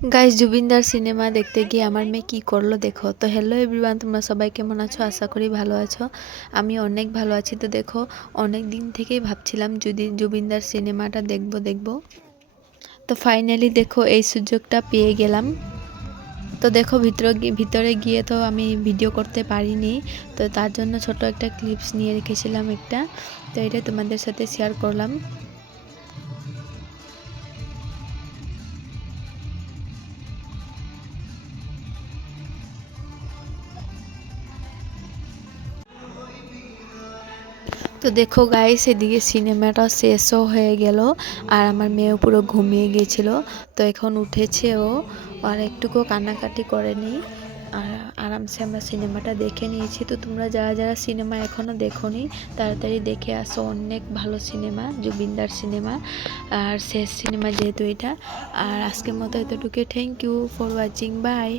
Guys জুবিনদার cinema দেখতে গিয়ে আমার মেয়ে কি করলো দেখো। তো হ্যালো এভরিওয়ান, তোমরা সবাই কেমন আছো? আশা করি ভালো আছো। আমি অনেক ভালো আছি। তো দেখো, অনেক দিন থেকেই ভাবছিলাম যদি জুবিনদার সিনেমাটা দেখবো। তো ফাইনালি দেখো এই সুযোগটা পেয়ে গেলাম। তো দেখো ভিতরে গিয়ে তো আমি ভিডিও করতে পারিনি। তো তার জন্য ছোট একটা ক্লিপস নিয়ে রেখেছিলাম একটা। তো এটা তোমাদের সাথে শেয়ার করলাম। তো দেখো গাইস, এদিকে সিনেমাটা শেষও হয়ে গেল আর আমার মেয়েও পুরো ঘুমিয়ে গিয়েছিল। তো এখন উঠেছে ও, আর একটুকুও কান্নাকাটি করেনি। আর আরামসে আমরা সিনেমাটা দেখে নিয়েছি। তো তোমরা যারা যারা সিনেমা এখনও দেখোনি, তাড়াতাড়ি দেখে আসো। অনেক ভালো সিনেমা, জুবিনদার সিনেমা, আর শেষ সিনেমা যেহেতু এটা। আর আজকের মতো এতটুকু। Thank you for watching, by.